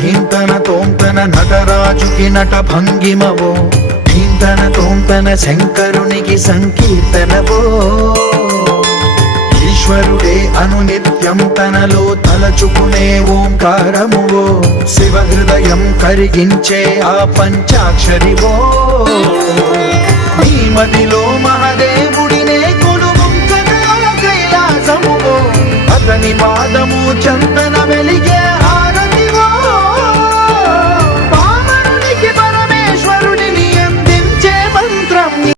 ధీంతన తోంతన నటరాజుకి నట భంగిమవో, ధీంతన తోంతన శంకరునికి సంకీర్తనవో. ఈశ్వరుడే అనునిత్యం తనలో తలచుకునే ఓంకారమువో, శివ హృదయం కరిగించే ఆ పంచాక్షరివో. నీ మదిలో మహాదేవుడినే కొలువుంకగా కైలాసమువో, అతని పాదము చందన